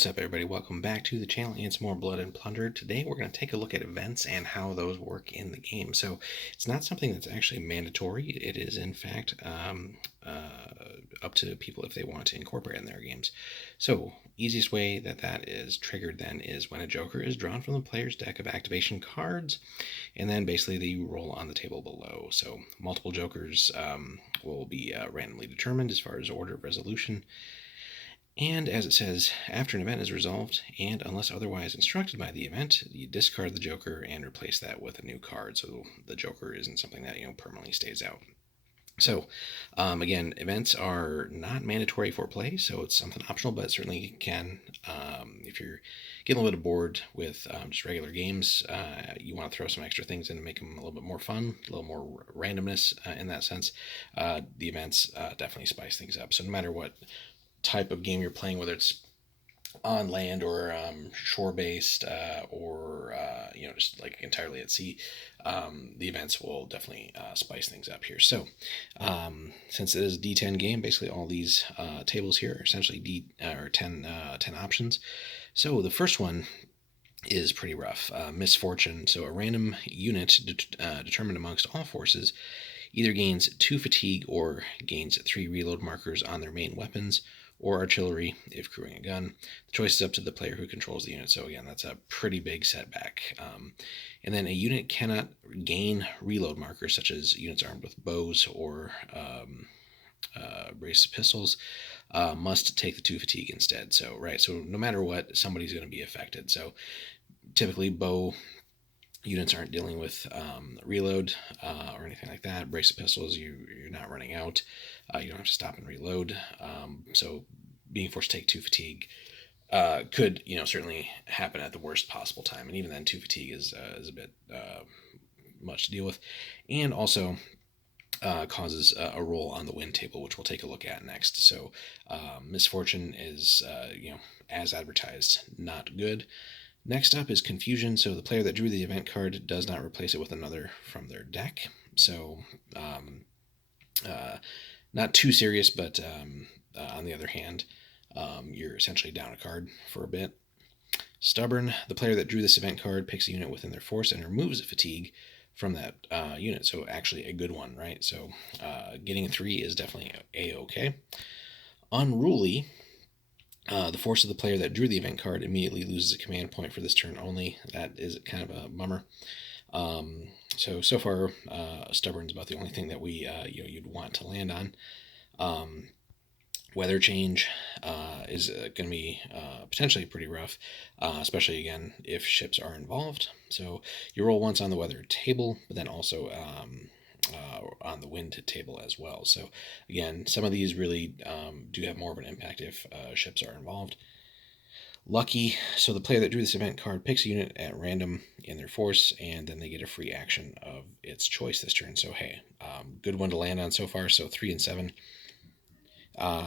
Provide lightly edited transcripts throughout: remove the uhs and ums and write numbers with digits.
What's up, everybody? Welcome back to the channel and some more Blood and Plunder. Today we're going to take a look at events and how those work in the game. So it's not something that's actually mandatory. It is, in fact, up to people if they want to incorporate it in their games. So easiest way that is triggered then is when a joker is drawn from the player's deck of activation cards, and then basically you roll on the table below. So multiple jokers will be randomly determined as far as order of resolution. And as it says, after an event is resolved, and unless otherwise instructed by the event, you discard the joker and replace that with a new card. So the joker isn't something that permanently stays out. So again, events are not mandatory for play, so it's something optional, but certainly can, if you're getting a little bit bored with just regular games, you want to throw some extra things in and make them a little bit more fun, a little more randomness in that sense. The events definitely spice things up. So no matter what type of game you're playing, whether it's on land or shore-based or just like entirely at sea, the events will definitely spice things up here. So since it is a D10 game, basically all these tables here are essentially 10 options. So the first one is pretty rough. Misfortune. So a random unit determined amongst all forces either gains 2 fatigue or gains 3 reload markers on their main weapons or artillery if crewing a gun. The choice is up to the player who controls the unit. So again, that's a pretty big setback. And then a unit cannot gain reload markers, such as units armed with bows or brace pistols, must take the 2 fatigue instead. So no matter what, somebody's going to be affected. So typically bow units aren't dealing with reload or anything like that. Brace of pistols, you're not running out. You don't have to stop and reload. So being forced to take 2 fatigue could certainly happen at the worst possible time. And even then, 2 fatigue is a bit much to deal with. And also causes a roll on the win table, which we'll take a look at next. So misfortune is, as advertised, not good. Next up is confusion. So the player that drew the event card does not replace it with another from their deck. So not too serious, but on the other hand, you're essentially down a card for a bit. Stubborn. The player that drew this event card picks a unit within their force and removes a fatigue from that unit. So actually a good one, right? So getting a 3 is definitely a-okay. Unruly. The force of the player that drew the event card immediately loses a command point for this turn only. That is kind of a bummer. So far, Stubborn's about the only thing that we you'd want to land on. Weather change is going to be potentially pretty rough, especially again if ships are involved. So you roll once on the weather table, but then also on the wind table as well. So again, some of these really do have more of an impact if ships are involved. Lucky. So the player that drew this event card picks a unit at random in their force, and then they get a free action of its choice this turn. So hey, good one to land on so far. So 3 and 7.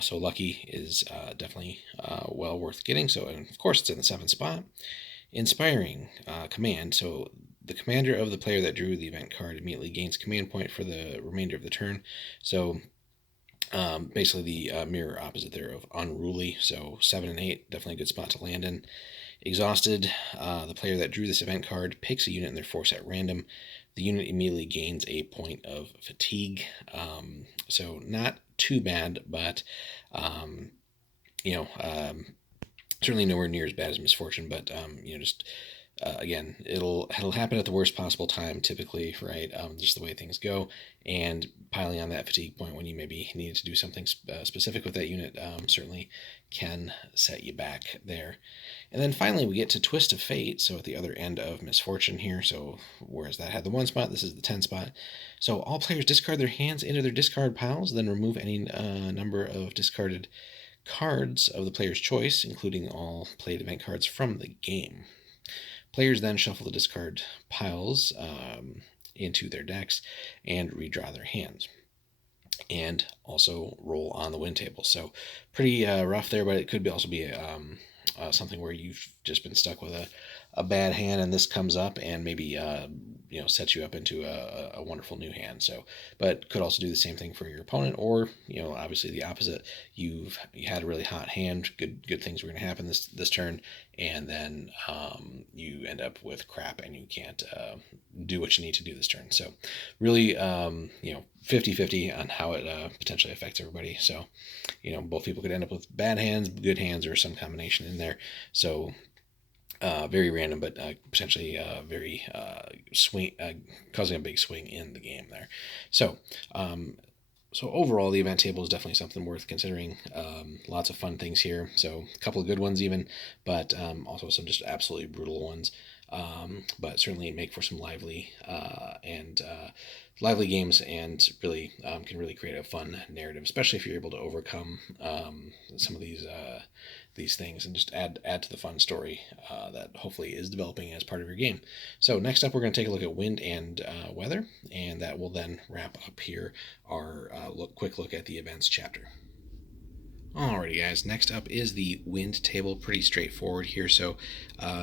So lucky is definitely well worth getting. So, and of course, it's in the 7th spot. Inspiring. Command. So the commander of the player that drew the event card immediately gains command point for the remainder of the turn. So basically the mirror opposite there of unruly. So 7 and 8, definitely a good spot to land in. Exhausted. The player that drew this event card picks a unit in their force at random. The unit immediately gains a point of fatigue. So not too bad, but certainly nowhere near as bad as misfortune. But just again, it'll happen at the worst possible time typically, right? Just the way things go, and piling on that fatigue point when you maybe needed to do something specific with that unit certainly can set you back there. And then finally we get to Twist of Fate, so at the other end of misfortune here. So whereas that had the 1 spot, this is the 10 spot. So all players discard their hands into their discard piles, then remove any number of discarded cards of the player's choice, including all played event cards from the game. Players then shuffle the discard piles into their decks and redraw their hands, and also roll on the win table. So pretty rough there, but it could also be something where you've just been stuck with a bad hand and this comes up, and maybe sets you up into a wonderful new hand. So, but could also do the same thing for your opponent, or obviously the opposite. You had a really hot hand, good things were going to happen this turn, and then you end up with crap and you can't do what you need to do this turn. So, really, 50-50 on how it potentially affects everybody. So, both people could end up with bad hands, good hands, or some combination in there. So very random, but potentially very swing, causing a big swing in the game there. So, so overall, the event table is definitely something worth considering. Lots of fun things here. So a couple of good ones even, but also some just absolutely brutal ones. But certainly make for some and lively games, and really can really create a fun narrative, especially if you're able to overcome some of these things and just add to the fun story that hopefully is developing as part of your game. So next up, we're going to take a look at wind and weather, and that will then wrap up here our quick look at the events chapter. Alrighty, guys, next up is the wind table. Pretty straightforward here. So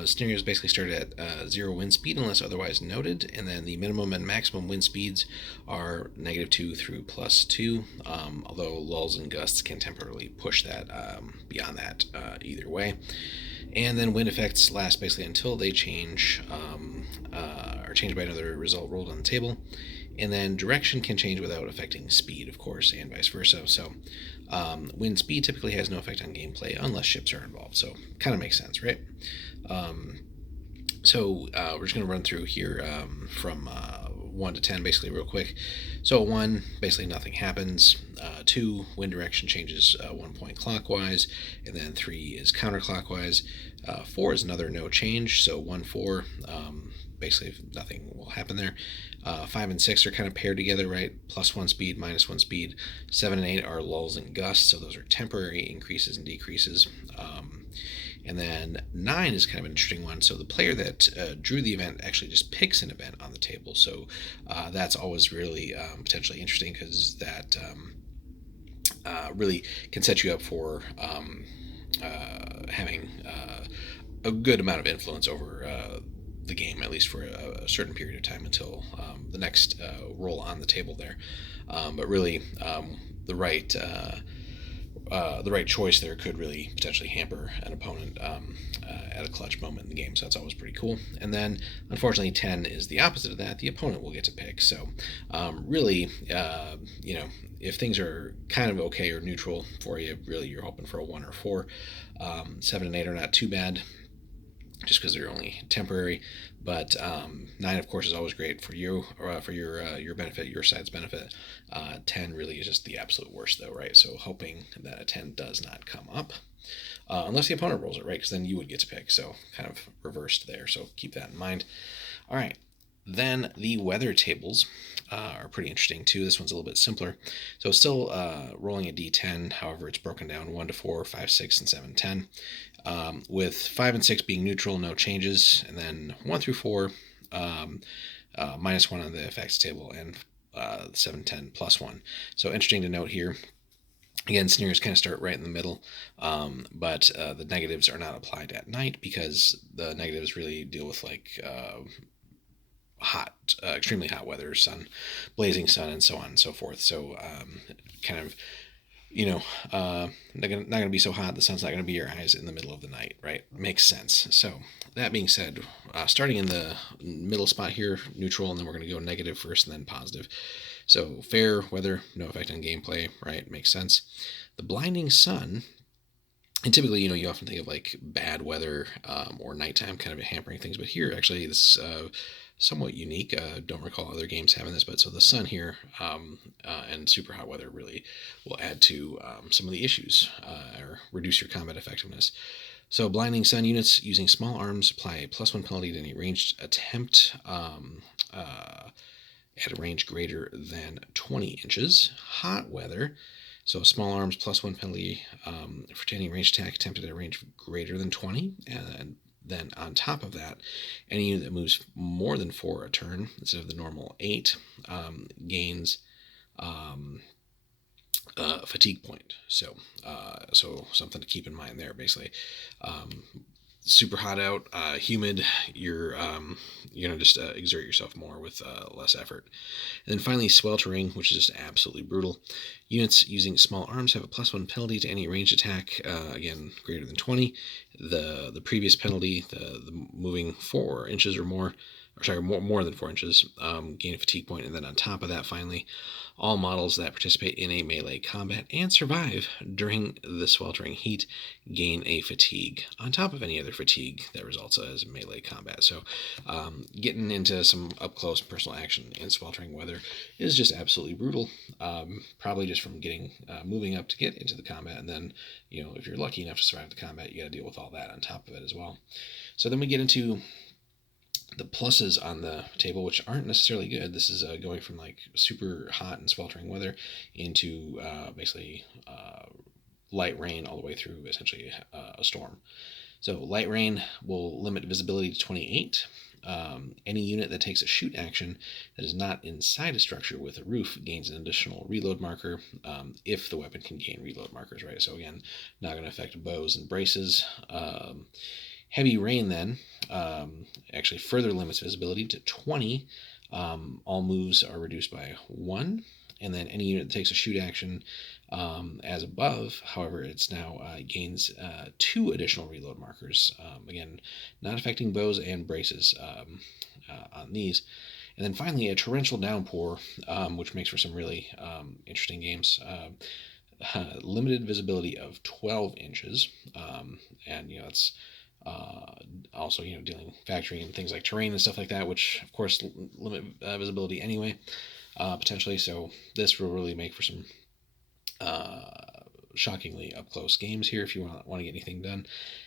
scenarios basically start at 0 wind speed unless otherwise noted, and then the minimum and maximum wind speeds are -2 through +2, although lulls and gusts can temporarily push that beyond that either way. And then wind effects last basically until they change are changed by another result rolled on the table. And then direction can change without affecting speed, of course, and vice versa. So wind speed typically has no effect on gameplay unless ships are involved. So kind of makes sense, right? So we're just going to run through here from 1 to 10 basically real quick. So 1, basically nothing happens. 2, wind direction changes 1 point clockwise, and then 3 is counterclockwise. 4 is another no change, so 1, 4, basically nothing will happen there. 5 and 6 are kind of paired together, right? +1 speed, -1 speed. 7 and 8 are lulls and gusts, so those are temporary increases and decreases. And then 9 is kind of an interesting one. So the player that drew the event actually just picks an event on the table. So that's always really potentially interesting, because that really can set you up for having a good amount of influence over the game, at least for a certain period of time until the next roll on the table there. But really, the right choice there could really potentially hamper an opponent at a clutch moment in the game. So that's always pretty cool. And then, unfortunately, 10 is the opposite of that. The opponent will get to pick. So really, if things are kind of okay or neutral for you, really you're hoping for a 1 or 4. 7 and 8 are not too bad, just because they're only temporary. But 9, of course, is always great for you, or for your benefit, your side's benefit. 10 really is just the absolute worst, though, right? So hoping that a 10 does not come up, unless the opponent rolls it, right? Because then you would get to pick. So kind of reversed there. So keep that in mind. All right. Then the weather tables are pretty interesting too. This one's a little bit simpler. So still rolling a d10, however, it's broken down 1 to 4, 5, 6, and 7, 10. With 5 and 6 being neutral, no changes, and then 1 through 4, -1 on the effects table, and 7, 10, +1. So interesting to note here. Again, scenarios kind of start right in the middle, but the negatives are not applied at night, because the negatives really deal with like extremely hot weather, blazing sun, and so on and so forth. So kind of, not going to be so hot, the sun's not going to be your eyes in the middle of the night, right? Makes sense. So that being said, starting in the middle spot here, neutral, and then we're going to go negative first and then positive. So fair weather, no effect on gameplay, right? Makes sense. The blinding sun, and typically, you often think of like bad weather or nighttime kind of hampering things, but here actually this somewhat unique. Don't recall other games having this, but so the sun here and super hot weather really will add to some of the issues or reduce your combat effectiveness. So blinding sun units using small arms apply a +1 penalty to any ranged attempt at a range greater than 20 inches. Hot weather. So small arms +1 penalty for any ranged attack attempted at a range greater than 20, and then on top of that, any unit that moves more than 4 a turn instead of the normal 8 gains fatigue point. So something to keep in mind there, basically. super hot out, humid, you're gonna just exert yourself more with less effort. And then finally, sweltering, which is just absolutely brutal. Units using small arms have a +1 penalty to any ranged attack, again greater than 20. The previous penalty, the moving 4 inches or more, or sorry, more than 4 inches, gain a fatigue point, and then on top of that, finally, all models that participate in a melee combat and survive during the sweltering heat gain a fatigue on top of any other fatigue that results as melee combat. So, getting into some up close personal action in sweltering weather is just absolutely brutal. Probably just from getting moving up to get into the combat, and then if you're lucky enough to survive the combat, you got to deal with all that on top of it as well. So then we get into the pluses on the table, which aren't necessarily good. This is going from like super hot and sweltering weather into basically light rain all the way through essentially a storm. So light rain will limit visibility to 28. Any unit that takes a shoot action that is not inside a structure with a roof gains an additional reload marker if the weapon can gain reload markers, right? So again, not going to affect bows and braces. Heavy rain then actually further limits visibility to 20. All moves are reduced by 1. And then any unit that takes a shoot action as above, however, it's now gains 2 additional reload markers. Again, not affecting bows and braces on these. And then finally, a torrential downpour, which makes for some really interesting games. Limited visibility of 12 inches. And, it's also factoring in things like terrain and stuff like that, which of course limit visibility anyway, potentially. So this will really make for some shockingly up close games here if you want to get anything done.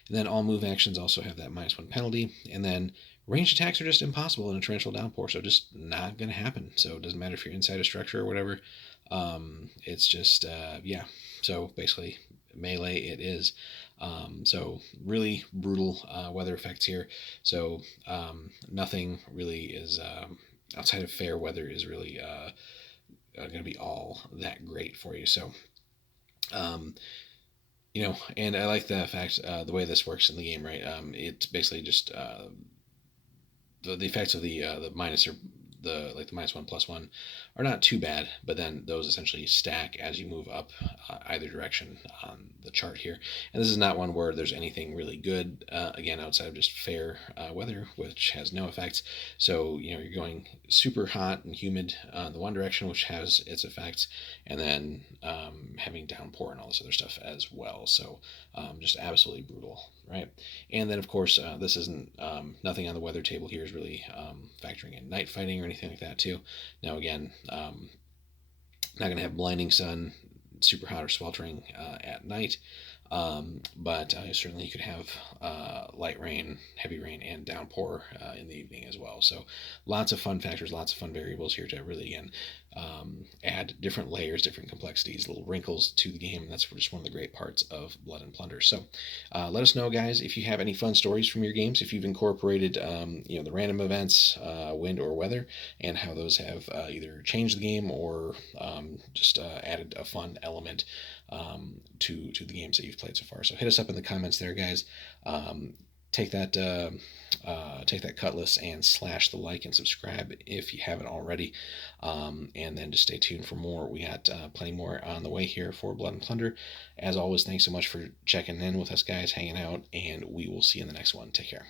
And then all move actions also have that -1 penalty, and then ranged attacks are just impossible in a torrential downpour, so just not going to happen. So it doesn't matter if you're inside a structure or whatever. It's just yeah. So basically melee it is. So really brutal weather effects here. So nothing really is outside of fair weather is really going to be all that great for you. So and I like the fact the way this works in the game, right? It's basically just the effects of the minus or the -1 +1 are not too bad, but then those essentially stack as you move up either direction on the chart here. And this is not one where there's anything really good, again, outside of just fair weather, which has no effects. So, you're going super hot and humid in the one direction, which has its effects, and then having downpour and all this other stuff as well. So just absolutely brutal, right? And then, of course, this isn't nothing on the weather table here is really factoring in night fighting or anything like that, too. Now, again, not going to have blinding sun, super hot or sweltering at night, but certainly you could have light rain, heavy rain, and downpour in the evening as well. So lots of fun factors, lots of fun variables here to really, again, add different layers, different complexities, little wrinkles to the game. That's just one of the great parts of Blood and Plunder. So let us know, guys, if you have any fun stories from your games, if you've incorporated the random events, wind or weather, and how those have either changed the game or just added a fun element to the games that you've played so far. So hit us up in the comments there, guys. Take that cutlass and slash the like and subscribe if you haven't already, and then just stay tuned for more. We got plenty more on the way here for Blood and Plunder. As always, thanks so much for checking in with us, guys, hanging out, and we will see you in the next one. Take care.